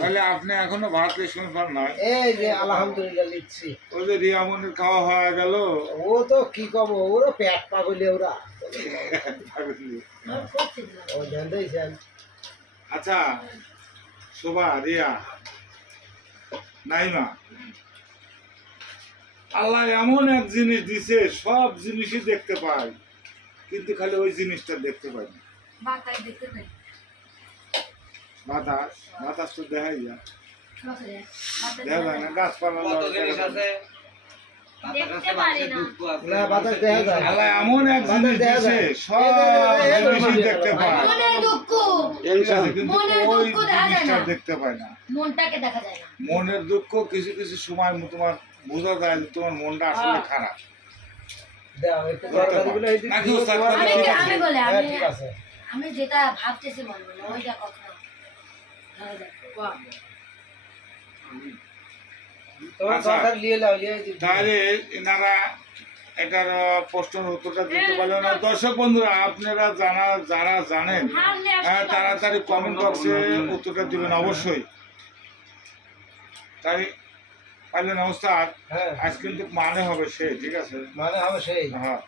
তাহলে আপনি এখনও ভাত রেশন পান না এই যে আলহামদুলিল্লাহ লিখছি ওই যে রিয়ামনির খাওয়া হয়ে গেল। ও তো কি কব ওরা পেট পাগলি ওরা। আচ্ছা শোভা রিয়া নাইমা। আল্লাহ এমন এক জিনিস দিছে সব জিনিসই দেখতে পাই কিন্তু খালি ওই জিনিসটা দেখতে পাই না। দেখতে পাই। বাতাস বাতাস তো দেখাই যায়। দেখা যায় না গাছপালা মনের দুঃখ। কিন্তু মনের দুঃখ দেখা যায় জিনিসটা না। দেখতে পাই না। মনটাকে দেখা যায় না। মনের দুঃখ কিছু কিছু সময় তোমার বোঝা যায় যে তোমার মনটা আসলে খারাপ। আমি। আমি বলে হ্যাঁ আমি ঠিক আছে। আমি যেটা ভাবতেছি বলব না ওইটা কখনো তাহলে এনারা এটার প্রশ্নের উত্তরটা দিতে পারলেন না। দর্শক বন্ধুরা আপনারা জানা যারা জানেন হ্যাঁ। তাড়াতাড়ি কমেন্ট বক্সে উত্তরটা দিবেন অবশ্যই। তাই পারলেন হ্যাঁ। আজ কিন্তু মানে হবে সে ঠিক আছে? মানে হবে সেই হ্যাঁ।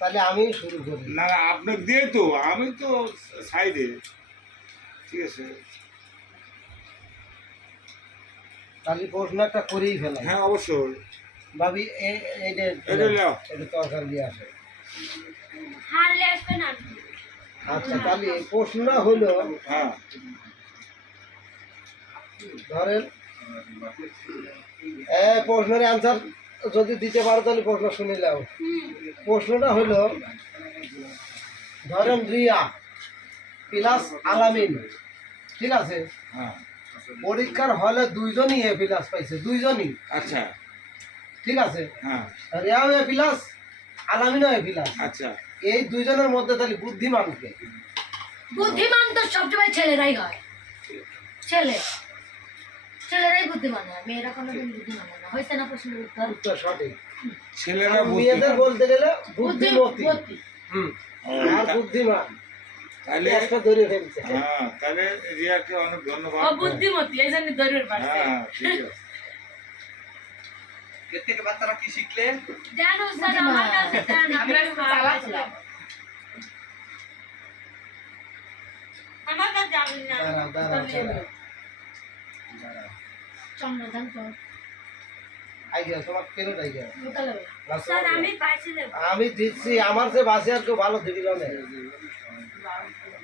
তাহলে আমি শুরু করি। না না আপনাকে দিয়ে তো আমি তো সাইডে ঠিক আছে? তাহলে প্রশ্ন একটা করেই ফেলাই হ্যাঁ অবশ্যই। ভাবি এটা তরকারি দিয়ে আসে। আচ্ছা তাহলে এই প্রশ্নটা হলো হ্যাঁ। ধরেন এই প্রশ্নের অ্যান্সার যদি দিতে পারো তাহলে প্রশ্ন শুনে নাও। প্রশ্নটা হলো ধরেন রিয়া প্লাস আলামিন। ঠিক আছে? হ্যাঁ। পরীক্ষার হলে দুইজনই এ প্লাস পাইছে দুইজনই। আচ্ছা। ঠিক আছে? হ্যাঁ। রিয়াও এ প্লাস আলামিনও এ প্লাস আচ্ছা। এই দুইজনের মধ্যে তাহলে বুদ্ধিমানকে বুদ্ধিমান তো সবসময় ছেলেরাই হয়। ছেলে। ছেলেরাই বুদ্ধিমান হয় মেয়েরা কোনোদিন বুদ্ধিমান হয় না। হয়েছে না প্রশ্নের উত্তর? উত্তর সঠিক। ছেলেরা মেয়েদের বলতে গেলে বুদ্ধি বুদ্ধিমতী। হুম। আর বুদ্ধিমান। তাহলে হ্যাঁ তাহলে রিয়াকে অনেক ধন্যবাদ। বুদ্ধিমতী এই জন্য দৌড়ের হ্যাঁ ঠিক আছে। এর বাচ্চারা কি শিখলে? জানো স্যার আমার কাছে আমরা চালাচ্ছিলাম আমার কাছে যাবেন না। দাঁড়াও, দাঁড়াও, দাঁড়াও। চন্দ্রধান তো আইডিয়া তোমার কেন আইডিয়া। বোতলে। স্যার আমি দিচ্ছি আমার যে বাসে আর কেউ ভালো দিবি না।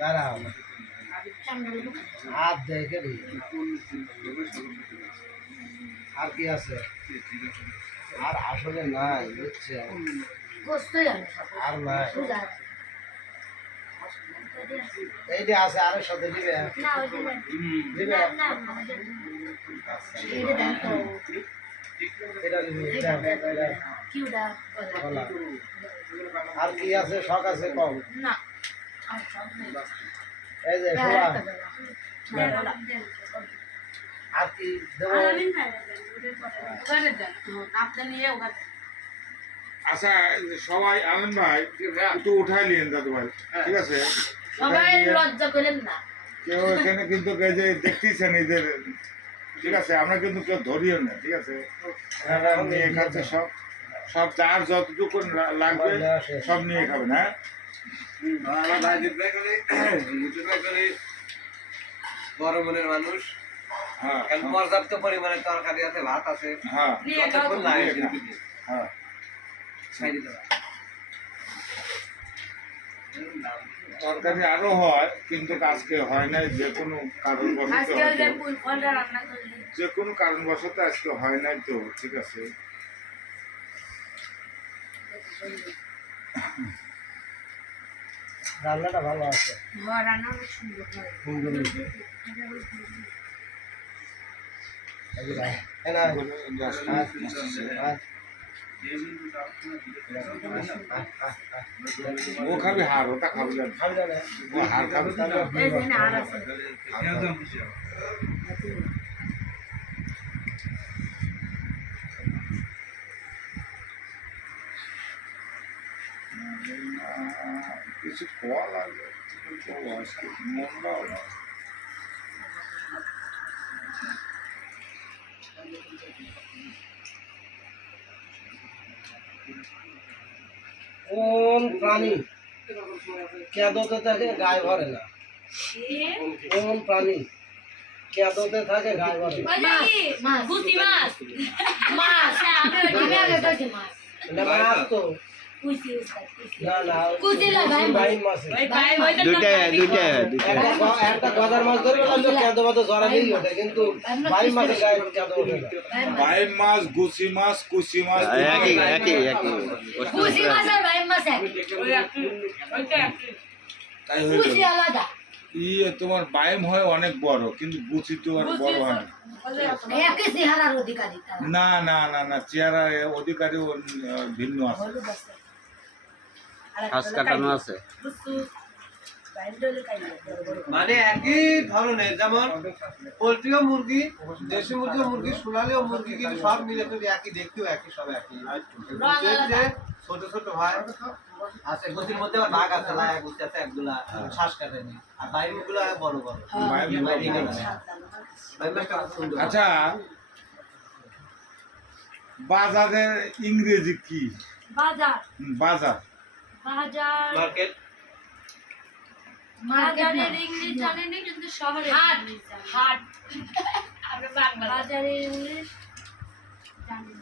দাঁড়াও। চন্দ্রধান দেখে আর কি আছে? আর আসলে নাই বুঝছে? আর নাই। এইটা আছে আরেক সাথে দিবে। আর কি আছে? শখ আছে কম না। এই যে হ্যাঁ। আর কি দেবো? ওখানে দেন। আচ্ছা সবাই আনন্দ ভাই একটু উঠাই নিন দাদু ভাই ঠিক আছে? সবাই লজ্জা করেন না। কেউ এখানে কিন্তু দেখতেছেন এদের ঠিক আছে? আমরা কিন্তু কেউ ধরিও না ঠিক আছে? নিয়ে খাচ্ছে সব। সব যার যতটুকু লাগবে সব নিয়ে খাবেন হ্যাঁ? বড় মনের মানুষ হ্যাঁ। পর্যাপ্ত পরিমাণে তরকারি আছে ভাত আছে। তরকারি আরও হয় কিন্তু আজকে হয় নাই যে কোনো কারণবশত যে কোনো কারণবশত আজকে হয় নাই তো ঠিক আছে। রান্নাটা ভালো আছে। হ্যাঁ রান্না অনেক সুন্দর হয়। সুন্দর হয়েছে। এই না, আয়, ও খাবি হার ওটা খাবি না খাবি। না রে? ও হার খাবি না এই যে না, আর আছে। কিছু খাওয়া লাগবে না কোন প্রাণী? কেদতে থাকে গায়ে ভরে না। কোন প্রাণী? কেদতে থাকে গায়ে ভরে না। মাছ। মাছ। মাছ তো। কুইছি উস্তাদ কুইছি না না কুইছি না ভাই বাইন মাছ দুইটা দুইটা একটা গ- একটা গজার মাছ ধরে বললাম যে কেঁদো মাছ জড়া নেই ওঠে কিন্তু বাইন মাছের গায়ে কেঁদো ওঠে না বাইম মাছ গুচি মাছ কুচি মাছ একই একই একই কুইছি মাছ আর ভাই মাছ এক তাই হয়ে কুইছি গেল আলাদা ইয়ে তোমার বাইম হয় অনেক বড় কিন্তু গুচি তো আর বড় হয় না একই চেহারার অধিকারী তারা না না না না চেহারা অধিকারী ও, আহ, ভিন্ন আছে হাঁস কাটানো আছে। মানে একই ধরনের যেমন পোলট্রিও মুরগি দেশি মুরগিও মুরগি সোনালিও মুরগি কিন্তু সব মিলে কিন্তু একই দেখতেও একই সব একই। যে ছোট ছোট হয়। আছে মধ্যে আবার ভাগ আছে গুছি আছে একগুলা শ্বাস কাটেনি আর বাইরে গুলো বড় বড়। সুন্দর। আচ্ছা বাজারের ইংরেজি কি? বাজার। বাজার। বাজার মার্কেট? বাজারের ইংলিশ জানেন কিন্তু শহরে হাট হাট। বাজারের ইংলিশ জানি।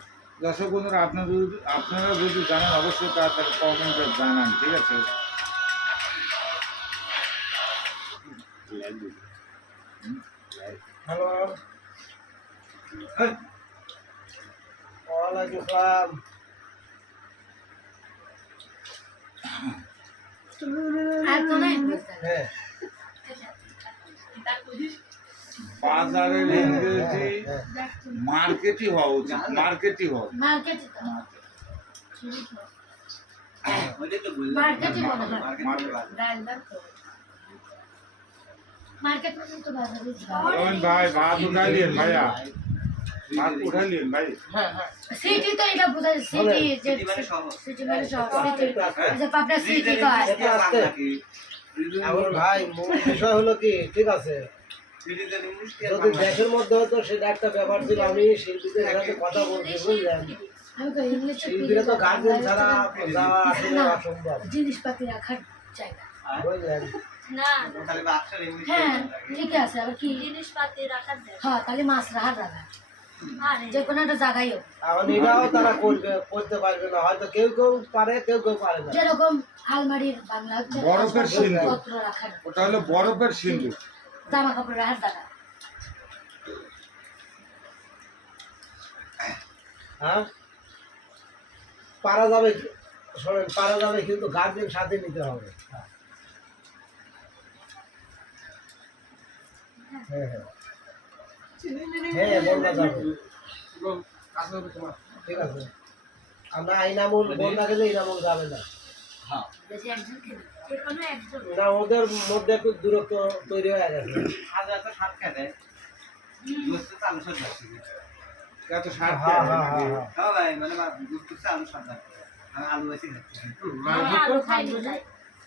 দর্শক বন্ধুরা আপনারা যদি আপনারা যদি জানেন অবশ্যই তাড়াতাড়ি কমেন্টে জানান ঠিক আছে? হ্যালো ওয়ালাইকুম আসসালাম আর তো নাই হ্যাঁ বাজারের ইংরেজি হ্যাঁ মার্কেটই হওয়া উচিত মার্কেটই হওয়া উচিত। মার্কেট ওইটাই তো বললাম মার্কেটই বলা হয় মার্কেট বাজার ডাল ডাল মার্কেট মানে তো বাজারে রবিন ভাই ভাত উঠালিয়েন ভাইয়া সিটি তো এটা বোঝা সিটি যে সিটি মানে শহর। সিটি মানে শহর। সিটি যে পাবনা সিটি কয় এটা আসতে। নাকি? রিজের এখন ভাই বিষয় হলো কি ঠিক আছে। যদি দেশের মধ্যে হতো সেটা একটা ব্যাপার ছিল আমি শিল্পীদের সাথে কথা বলছি বুঝলেন? আমি তো ইংলিশে শিল্পীরা তো গার্জেন ছাড়া যাওয়া আসলে অসম্ভব। জিনিসপাতি রাখার জায়গা। বুঝলেন? না। তাহলে বাক্সের ইংলিশ হ্যাঁ ঠিক আছে আবার কি? জিনিসপাতি রাখার জায়গা। হ্যাঁ তাহলে মাছ রাখার জায়গা। যে কোনো একটা জায়গায় হোক। এখন এটাও তারা করবে করতে পারবে না। হয়তো কেউ কেউ পারে কেউ কেউ পারে না। যেরকম আলমারির বাংলা হচ্ছে বরফের সিন্ধু। ওটা হলো বরফের সিন্ধু। জামা কাপড় রাখার জায়গা হ্যাঁ? পারা যাবে শোনেন পারা যাবে কিন্তু গার্জেন সাথে নিতে হবে। হ্যাঁ হ্যাঁ। হ্যাঁ বন্যা যাবে ঠিক আছে। আমরা আইনামুল বন্যা গেলে ইনামুল যাবে না। ওদের মধ্যে একটু দূরত্ব তৈরি হয়ে গেছে। হ্যাঁ হ্যাঁ হ্যাঁ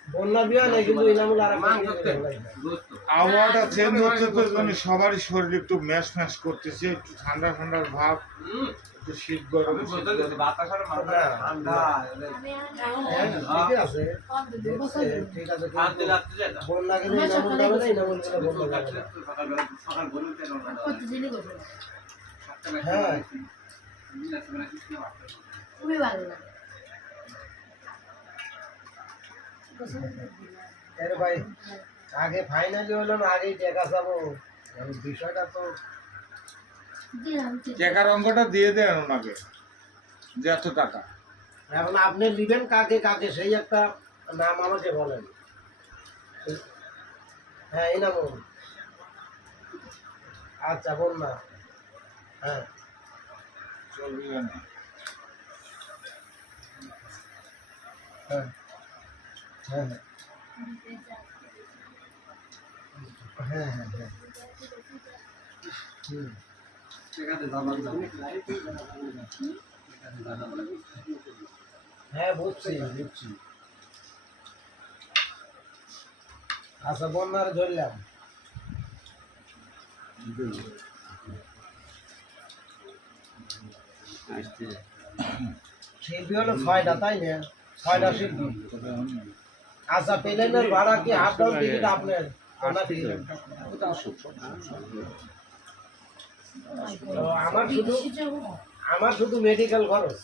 বন্যা বিয়া নেই কিন্তু ইনামুল আর আবহাওয়াটা চেঞ্জ হচ্ছে তো মানে সবারই শরীর একটু ম্যাশ ম্যাশ করতেছে একটু ঠান্ডা ঠান্ডার ভাব একটু শীত গরম হ্যাঁ। খুবই ভালো লাগে। ভাই আগে ফাইনালি হলো না আগেই দেখা যাব এখন বিষয়টা তো ঠিক অঙ্কটা দিয়ে দেন ওনাকে যে এত টাকা। এখন আপনি নিবেন কাকে কাকে সেই একটা নাম আমাকে বলেন। হ্যাঁ এই নাম আচ্ছা বল না। হ্যাঁ। চলবে না। হ্যাঁ হ্যাঁ হ্যাঁ হ্যাঁ হ্যাঁ। হ্যাঁ বুঝছি বুঝছি আচ্ছা বন্যার ধরলাম। শিল্পী হলো ছয়টা তাই না? ছয়টা শিল্পী। আচ্ছা প্লেনের ভাড়া কি আপ ডাউন টিকিট আপনার? আমার শুধু আমার শুধু মেডিকেল খরচ।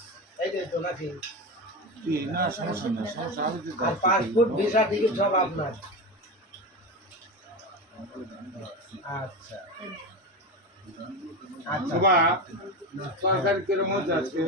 এই যে তো নাকি? পাসপোর্ট ভিসা টিকিট সব আপনার। আচ্ছা। আচ্ছা বাবা সরকারি কিরম হচ্ছে আজকে